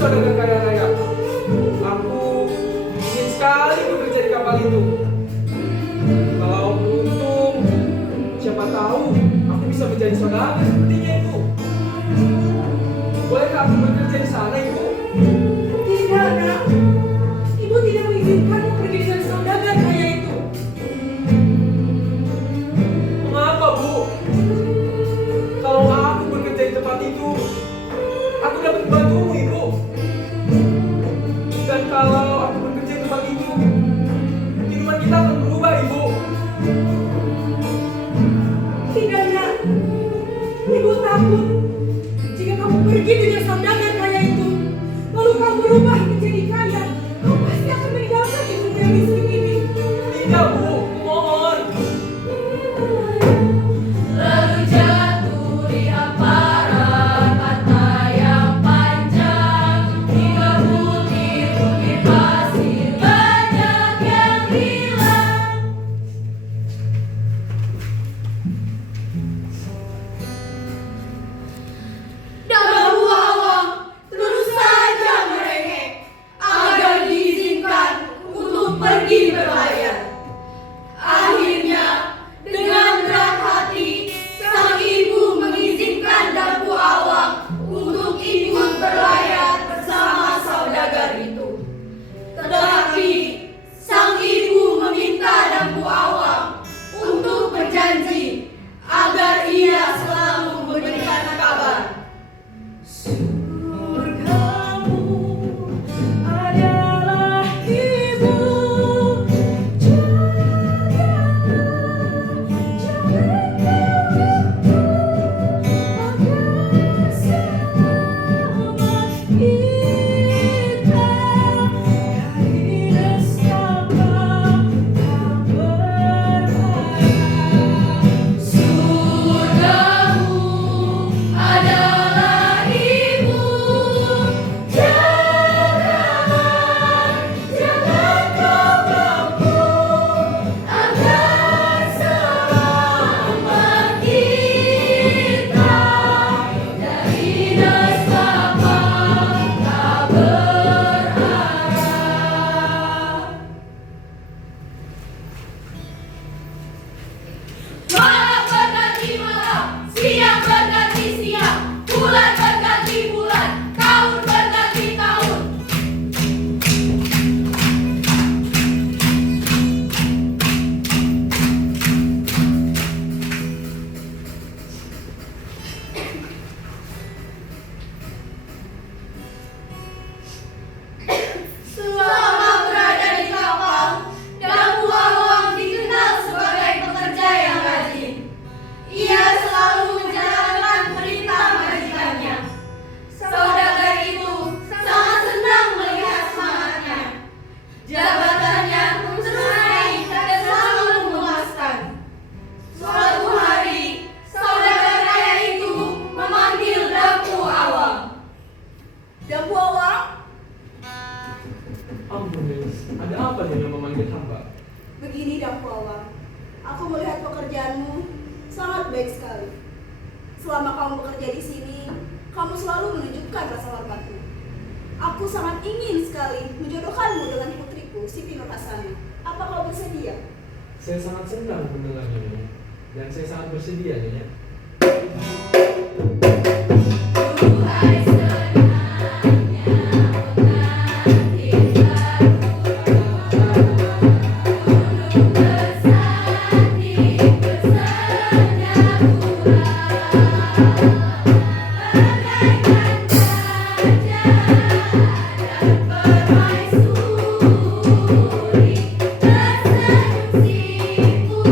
saudara kaya raya. Aku ingin sekali bekerja di kapal itu. Kalau beruntung, siapa tahu aku bisa menjadi saudara sepertinya itu. Bolehkah aku bekerja di sana, Ibu? Tidak, Nak. Ibu tidak mengizinkanmu pergi dengan saudagar kaya itu. Mengapa, Bu? Kalau aku bekerja di tempat itu, aku dapat membantumu, Ibu. Dan kalau aku bekerja di tempat itu, kehidupan kita akan berubah, Ibu. Tidak, Nak. Ibu takut jika kamu pergi dengan saudagar kaya itu, lalu kamu berubah menjadi kaya, kamu pasti akan meninggalkan ibumu yang miskin ini. Tidak, Bu. Mohon. Lalu jatuh di hamparan pantai yang panjang. selalu menunjukkan rasa hormatmu. Aku sangat ingin sekali menjodohkanmu dengan putriku, Siti Nurhasana. Apa kau bersedia? Saya sangat senang mendengarnya, Nyonya. Dan saya sangat bersedia, Nyonya. Duhai senangnya pengantin baru, gunung besar di Bersenapura, bagaikan gajah dan permaisuri, tersenyum sipu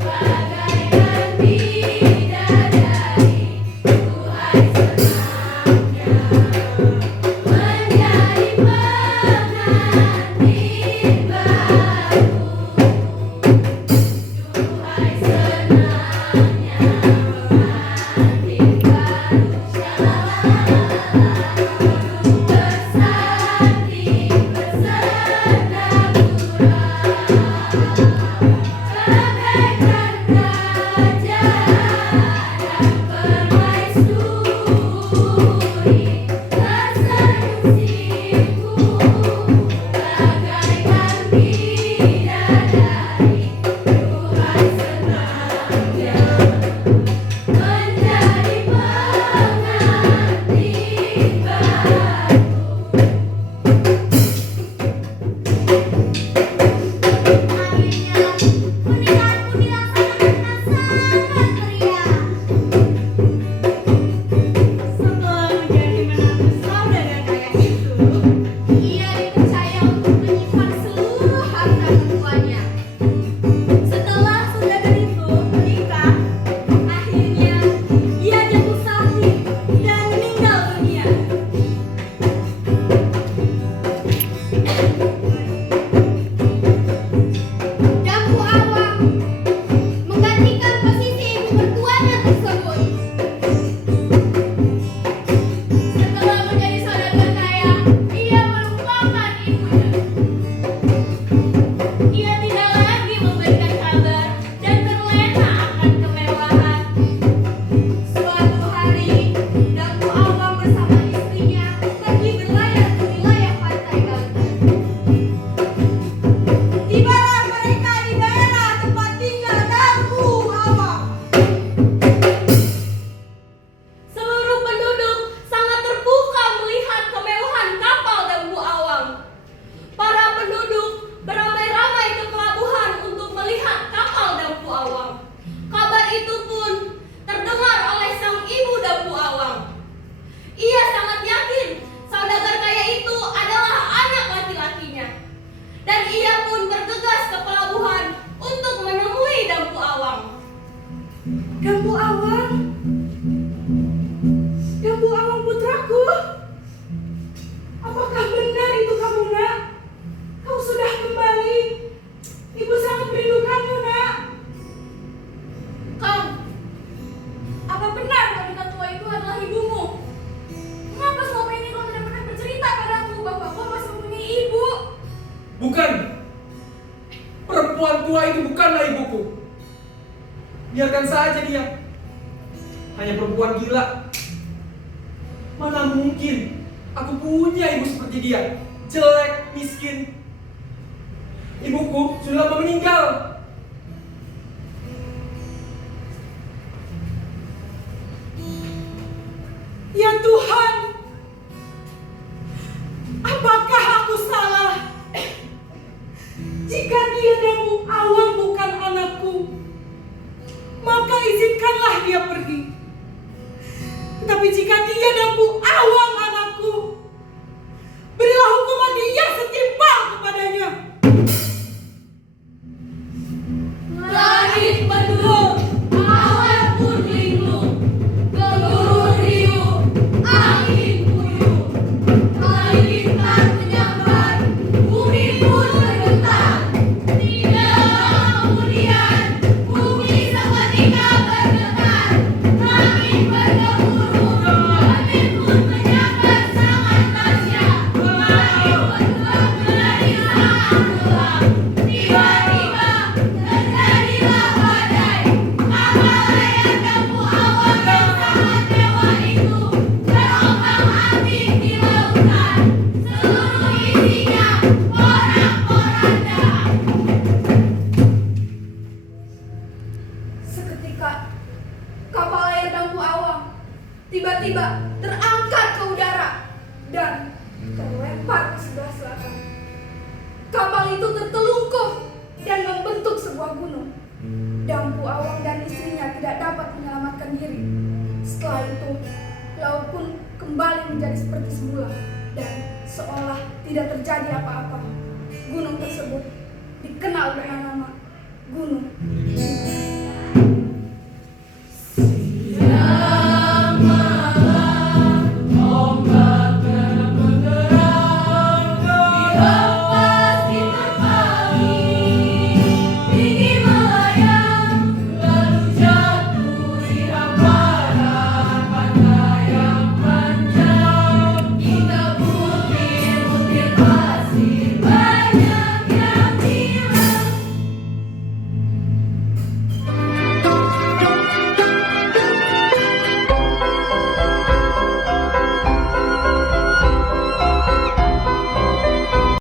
bagaikan bidadari. Duhai senangnya menjadi pengantin baru. Duhai senangnya pengantin baru. Syalalala, gunung besar di Bersenapura, bagaikan gajah dan permaisuri, tersenyum sipu bagaikan bidadari. Duhai senangnya menjadi pengantin baru. Akhirnya pernikahanku dilaksanakan dengan sangat meriah. Setelah menjadi menantu saudagar kaya itu, Ia dipercaya untuk menyimpan seluruh harta mertuanya. setelah saudagar itu menikah, akhirnya ia jatuh sakit dan meninggal dunia. Dampu Awang menggantikan posisi ibu mertuanya tersebut. Setelah menjadi saudagar kaya, ia melupakan ibunya. Ia tidak lagi memberikan kabar dan terlena akan kemewahan. Suatu hari, Dampu Awang bersama istrinya pergi berlayar ke wilayah pantai Banten. Tibalah mereka di daerah tempat tinggal Dampu Awang. Seluruh penduduk sangat terpukau melihat kemewahan kapal Dampu Awang. Para penduduk beramai-ramai ke pelabuhan untuk melihat kapal Dampu Awang. Kabar itu pun terdengar oleh sang ibu Dampu Awang. Ia sangat yakin saudagar kaya itu adalah anak laki-lakinya. Dan ia pun bergegas ke pelabuhan untuk menemui Dampu Awang. Dampu Awang? Dampu Awang putraku? Apakah benar itu kamu, Nak? Kau sudah kembali. Ibu sangat merindukanmu, Nak. Kang, apa benar wanita tua itu adalah ibumu? Mengapa selama ini kau tidak pernah bercerita padaku bahwa kau masih mempunyai ibu? Bukan. Perempuan tua itu bukanlah ibuku. Biarkan saja dia. Hanya perempuan gila. Mana mungkin aku punya ibu seperti dia. Jelek, miskin. Ibuku sudah lama meninggal. Ya Tuhan, apakah aku salah? Jika dia Dampu Awang bukan anakku, maka izinkanlah dia pergi. Tetapi jika dia Dampu Awang anakku, berilah hukuman yang setimpal kepadanya. Langit mendung, awan pun linglung, gemuruh riuh, angin puyuh, halilintar menyambar, bumi pun bergetar. Tidak lama kemudian, bumi seketika bergetar, langit bergemuruh, angin pun menyambar sangat dahsyat, langit bergerak menjadi sangat gelap. dan terlempar ke sebelah selatan. Kapal itu tertelungkup dan membentuk sebuah gunung. Dampu Awang dan istrinya tidak dapat menyelamatkan diri. Setelah itu, laut pun kembali menjadi seperti semula dan seolah tidak terjadi apa-apa. Gunung tersebut dikenal dengan nama Gunung